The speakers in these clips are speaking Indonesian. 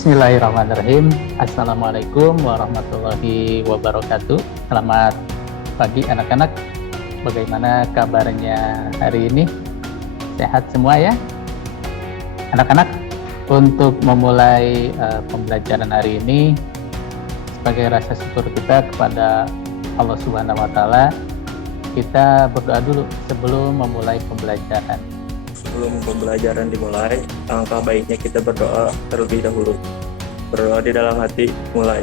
Bismillahirrahmanirrahim. Assalamualaikum warahmatullahi wabarakatuh. Selamat pagi anak-anak. Bagaimana kabarnya hari ini? Sehat semua ya? Anak-anak, untuk memulai pembelajaran hari ini, sebagai rasa syukur kita kepada Allah Subhanahu wa Ta'ala, kita berdoa dulu sebelum memulai pembelajaran. Sebelum pembelajaran dimulai, alangkah baiknya kita berdoa terlebih dahulu. Berdoa di dalam hati, mulai.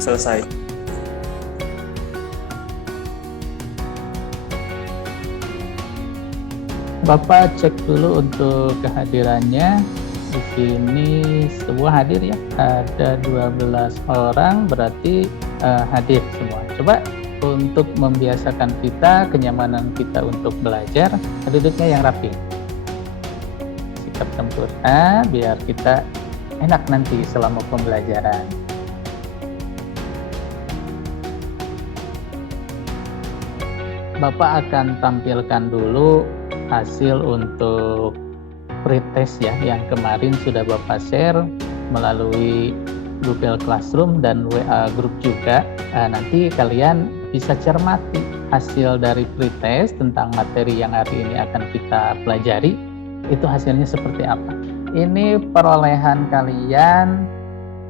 Selesai. Bapak cek dulu untuk kehadirannya. Di sini semua hadir ya. Ada 12 orang, berarti hadir semua. Coba untuk membiasakan kita, kenyamanan kita untuk belajar, duduknya yang rapi. Sikap sempurna biar kita enak nanti selama pembelajaran. Bapak akan tampilkan dulu hasil untuk pretest ya, yang kemarin sudah Bapak share melalui Google Classroom dan WA Group juga. Nanti kalian bisa cermati hasil dari pretest tentang materi yang hari ini akan kita pelajari, itu hasilnya seperti apa. Ini perolehan kalian,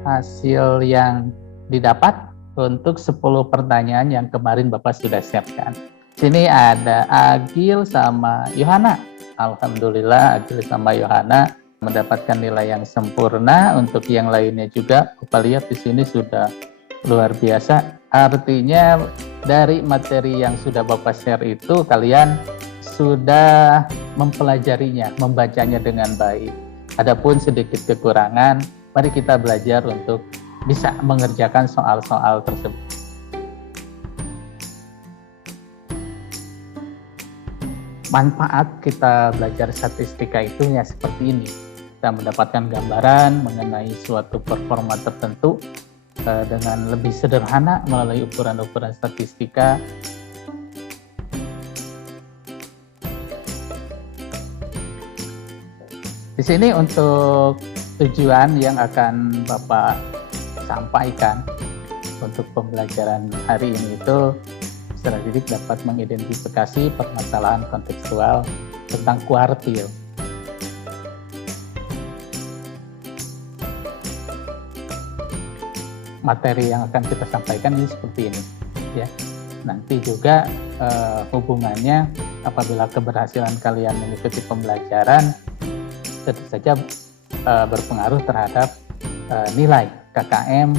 hasil yang didapat untuk 10 pertanyaan yang kemarin Bapak sudah siapkan. Sini ada Agil sama Yohana. Alhamdulillah Agil sama Yohana mendapatkan nilai yang sempurna. Untuk yang lainnya juga, Bapak lihat di sini sudah luar biasa. Artinya dari materi yang sudah Bapak share itu kalian sudah mempelajarinya, membacanya dengan baik. Adapun sedikit kekurangan, mari kita belajar untuk bisa mengerjakan soal-soal tersebut. Manfaat kita belajar statistika itu ya seperti ini. Kita mendapatkan gambaran mengenai suatu performa tertentu dengan lebih sederhana melalui ukuran-ukuran statistika. Di sini untuk tujuan yang akan Bapak sampaikan untuk pembelajaran hari ini itu, peserta didik dapat mengidentifikasi permasalahan kontekstual tentang kuartil. Materi yang akan kita sampaikan ini seperti ini ya. Nanti juga hubungannya apabila keberhasilan kalian mengikuti pembelajaran tentu saja berpengaruh terhadap nilai KKM.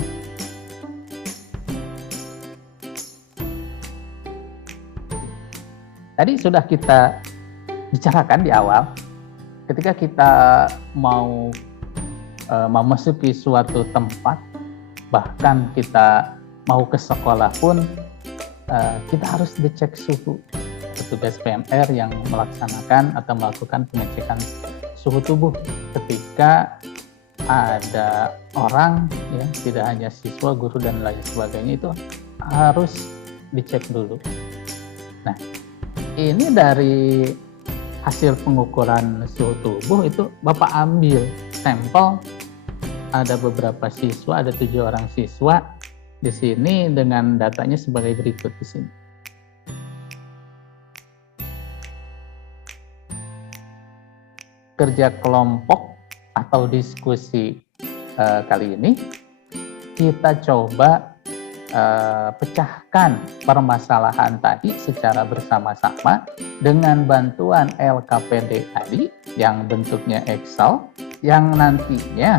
Tadi sudah kita bicarakan di awal, ketika kita mau memasuki suatu tempat, bahkan kita mau ke sekolah pun, kita harus dicek suhu. Petugas PMR yang melaksanakan atau melakukan pengecekan suhu tubuh ketika ada orang, ya, tidak hanya siswa, guru, dan lain sebagainya, itu harus dicek dulu. Nah, ini dari hasil pengukuran suhu tubuh itu Bapak ambil sampel. Ada beberapa siswa, ada 7 orang siswa di sini dengan datanya sebagai berikut di sini. Kerja kelompok atau diskusi kali ini kita coba pecahkan permasalahan tadi secara bersama-sama dengan bantuan LKPD tadi yang bentuknya Excel, yang nantinya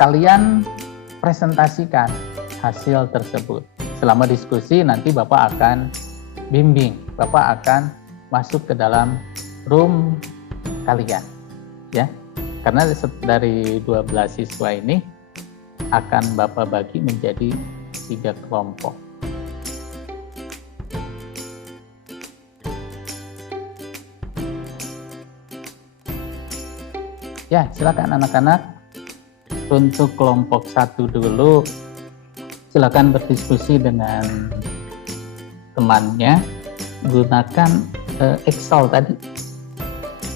kalian presentasikan hasil tersebut. Selama diskusi nanti Bapak akan bimbing, Bapak akan masuk ke dalam room kalian ya. Karena dari 12 siswa ini akan Bapak bagi menjadi 3 kelompok. Ya, silakan anak-anak. Untuk kelompok 1 dulu, silakan berdiskusi dengan temannya, gunakan Excel tadi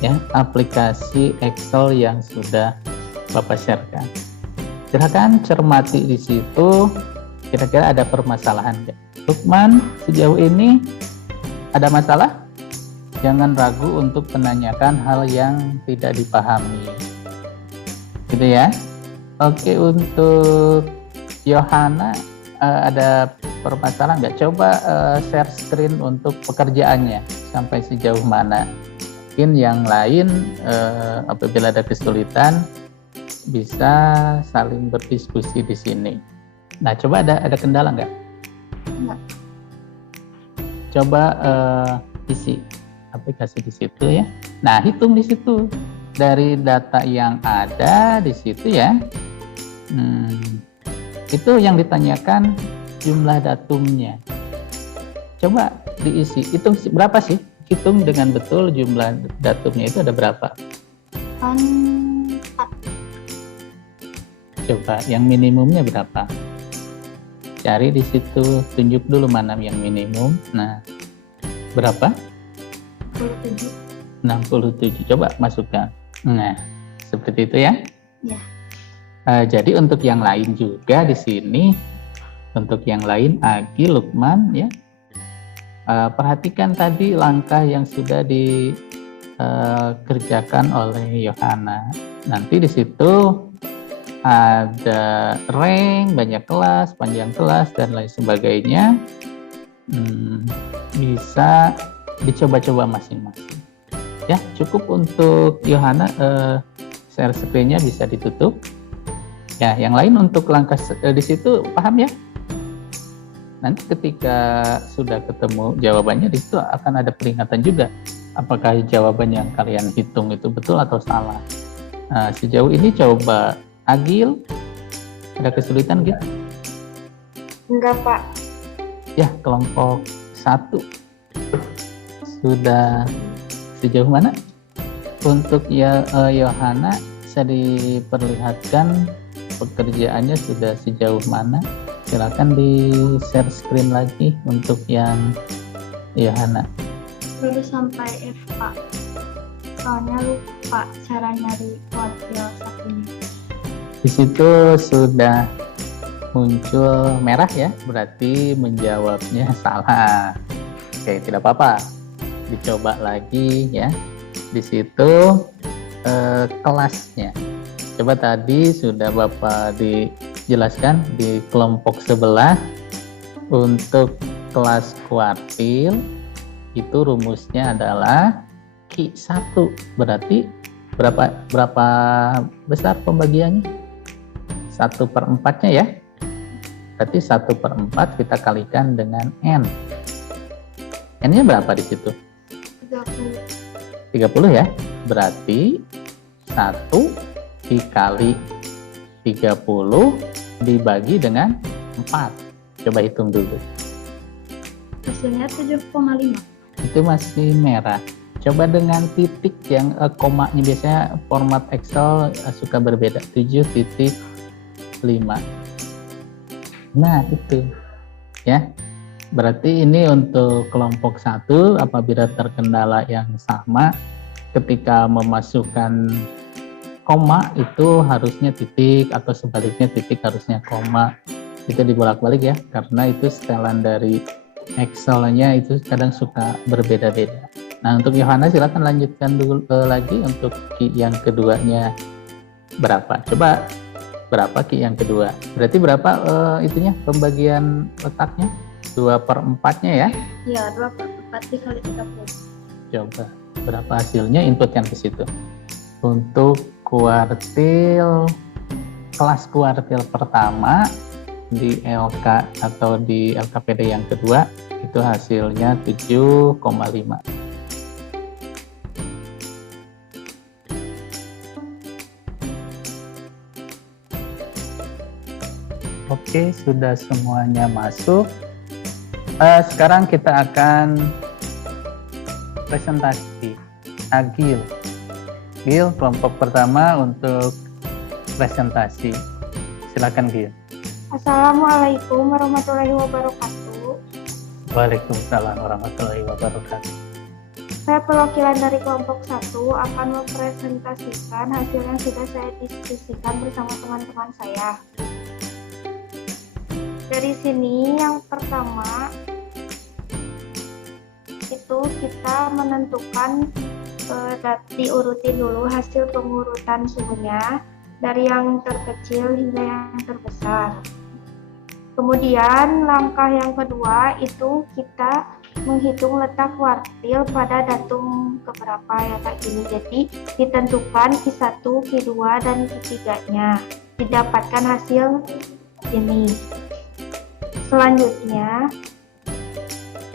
ya aplikasi Excel yang sudah Bapak sharekan. Silakan cermati di situ, kira-kira ada permasalahan nggak? Lukman, sejauh ini ada masalah? Jangan ragu untuk menanyakan hal yang tidak dipahami. Gitu ya. Oke, untuk Yohana ada permasalahan nggak? Coba share screen untuk pekerjaannya sampai sejauh mana. Mungkin yang lain apabila ada kesulitan bisa saling berdiskusi di sini. Nah, coba ada kendala nggak? Enggak. Coba isi aplikasi di situ ya. Nah, hitung di situ dari data yang ada di situ ya. Itu yang ditanyakan jumlah datumnya. Coba diisi. Hitung berapa sih? Hitung dengan betul jumlah datumnya itu ada berapa? 4. Coba yang minimumnya berapa? Cari di situ, tunjuk dulu mana yang minimum. Nah, berapa? 67. 67. Coba masukkan. Nah, seperti itu ya. Ya. Jadi untuk yang lain juga di sini, untuk yang lain Agi, Lukman ya. Perhatikan tadi langkah yang sudah dikerjakan oleh Yohana. Nanti di situ ada rank, banyak kelas, panjang kelas, dan lain sebagainya. Bisa dicoba-coba masing-masing. Ya, cukup untuk Yohana, share screen-nya bisa ditutup. Ya, yang lain untuk langkah di situ paham ya? Nanti ketika sudah ketemu jawabannya, di situ akan ada peringatan juga. Apakah jawaban yang kalian hitung itu betul atau salah. Nah, sejauh ini coba Agil, ada kesulitan gitu? Enggak, Pak. Ya, kelompok 1 sudah sejauh mana? Untuk Yohana bisa diperlihatkan pekerjaannya sudah sejauh mana? Silakan di share screen lagi untuk yang Yohana. Baru sampai F, Pak. Soalnya lupa cara nyari kuartil satunya. Di situ sudah muncul merah ya, berarti menjawabnya salah. Oke, tidak apa-apa. Dicoba lagi ya. Di situ kelasnya. Coba tadi sudah Bapak dijelaskan di kelompok sebelah untuk kelas kuartil itu rumusnya adalah Q1. Berarti berapa besar pembagiannya? 1/4-nya ya. Berarti 1/4 kita kalikan dengan N. N-nya berapa di situ? 30. 30 ya. Berarti 1 dikali 30 dibagi dengan 4. Coba hitung dulu. Hasilnya 7,5. Itu masih merah. Coba dengan titik yang komanya, biasanya format Excel suka berbeda. 7,5. Nah, itu ya. Berarti ini untuk kelompok 1 apabila terkendala yang sama ketika memasukkan koma itu harusnya titik atau sebaliknya titik harusnya koma. Itu dibolak-balik ya, karena itu setelan dari Excel-nya itu kadang suka berbeda-beda. Nah, untuk Yohana silakan lanjutkan dulu lagi untuk key yang keduanya berapa? Coba berapa key yang kedua? Berarti berapa itunya pembagian letaknya? 2/4-nya ya? Iya, 2/4 dikali 30. Coba berapa hasilnya, inputkan ke situ. Untuk kuartil, kelas kuartil pertama di LK atau di LKPD yang kedua itu hasilnya 7,5. Oke, sudah semuanya masuk. Sekarang kita akan presentasi. Agil, Gil, kelompok pertama untuk presentasi. Silakan Gil. Assalamualaikum warahmatullahi wabarakatuh. Waalaikumsalam warahmatullahi wabarakatuh. Saya perwakilan dari kelompok 1 akan mempresentasikan hasil yang sudah saya diskusikan bersama teman-teman saya. Dari sini yang pertama itu kita menentukan diurutin dulu hasil pengurutan suhunya dari yang terkecil hingga yang terbesar. Kemudian langkah yang kedua itu kita menghitung letak kuartil pada datum keberapa ya Kak gini. Jadi ditentukan Q1, Q2 dan Q3-nya. Didapatkan hasil ini. Selanjutnya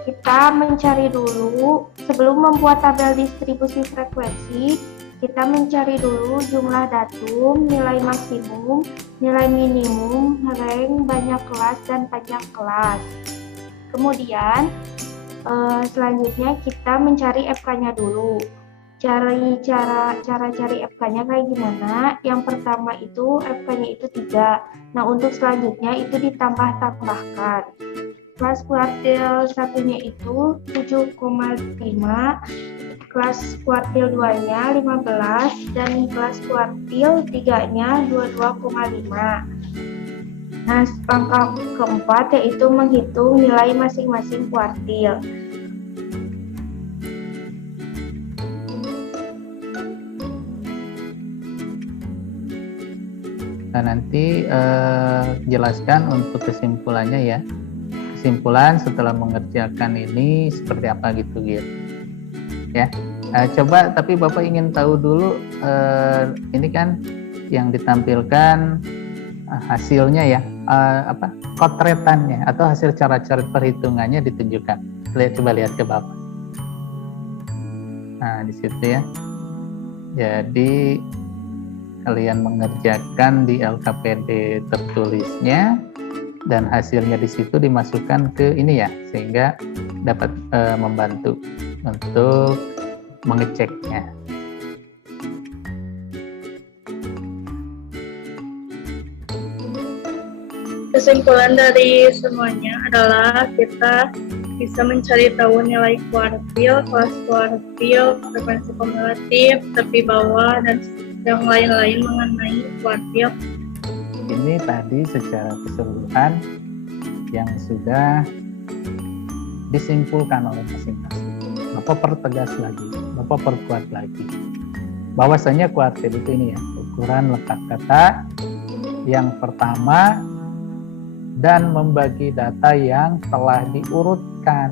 kita mencari dulu sebelum membuat tabel distribusi frekuensi, kita mencari dulu jumlah datum, nilai maksimum, nilai minimum, rank, banyak kelas, dan panjang kelas. Kemudian selanjutnya kita mencari FK-nya dulu. Cara cari FK-nya kayak gimana? Yang pertama itu FK-nya itu 3. Nah, untuk selanjutnya itu ditambah-tambahkan. Kelas kuartil satunya itu 7,5, kelas kuartil 2-nya 15, dan kelas kuartil 3-nya 22,5. Nah, langkah keempat yaitu menghitung nilai masing-masing kuartil. Nah, nanti jelaskan untuk kesimpulannya ya. Kesimpulan setelah mengerjakan ini seperti apa gitu Gil. Ya, coba tapi Bapak ingin tahu dulu ini kan yang ditampilkan hasilnya ya, kotretannya atau hasil cara-cara perhitungannya ditunjukkan. Coba lihat ke Bapak. Nah, di situ ya. Jadi kalian mengerjakan di LKPD tertulisnya dan hasilnya di situ dimasukkan ke ini ya, sehingga dapat membantu untuk mengeceknya. Kesimpulan dari semuanya adalah kita bisa mencari tahu nilai kuartil, kelas kuartil, frekuensi kumulatif, tepi bawah, dan yang lain-lain mengenai kuartil. Ini tadi secara keseluruhan yang sudah disimpulkan oleh masing-masing. Bapak pertegas lagi, Bapak perkuat lagi. Bahwasanya kuartil itu ini ya, ukuran letak kata yang pertama dan membagi data yang telah diurutkan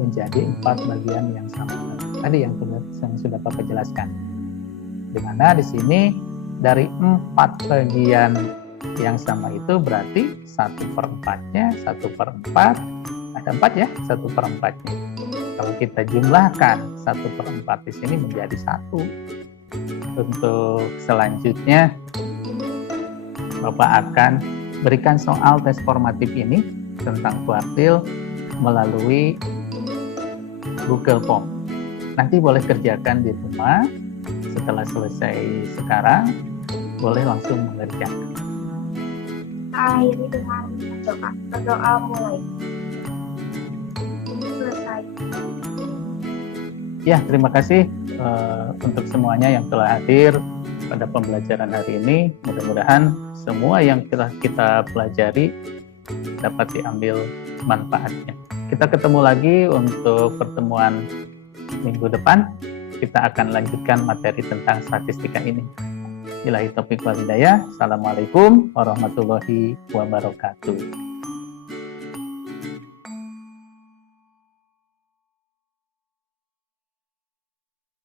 menjadi 4 bagian yang sama. Tadi yang sudah Bapak jelaskan. Di mana di sini dari 4 bagian yang sama itu berarti 1/4-nya, 1/4, ada 4 ya, 1/4-nya. Kalau kita jumlahkan 1/4 di sini menjadi 1. Untuk selanjutnya Bapak akan berikan soal tes formatif ini tentang kuartil melalui Google Form. Nanti boleh kerjakan di rumah. Setelah selesai sekarang, boleh langsung mengerjakan. Akhiri dengan berdoa mulai. Selesai. Ya, terima kasih untuk semuanya yang telah hadir pada pembelajaran hari ini. Mudah-mudahan semua yang telah kita pelajari dapat diambil manfaatnya. Kita ketemu lagi untuk pertemuan minggu depan. Kita akan lanjutkan materi tentang statistika ini. Billahi taufiq wal hidayah. Assalamualaikum warahmatullahi wabarakatuh.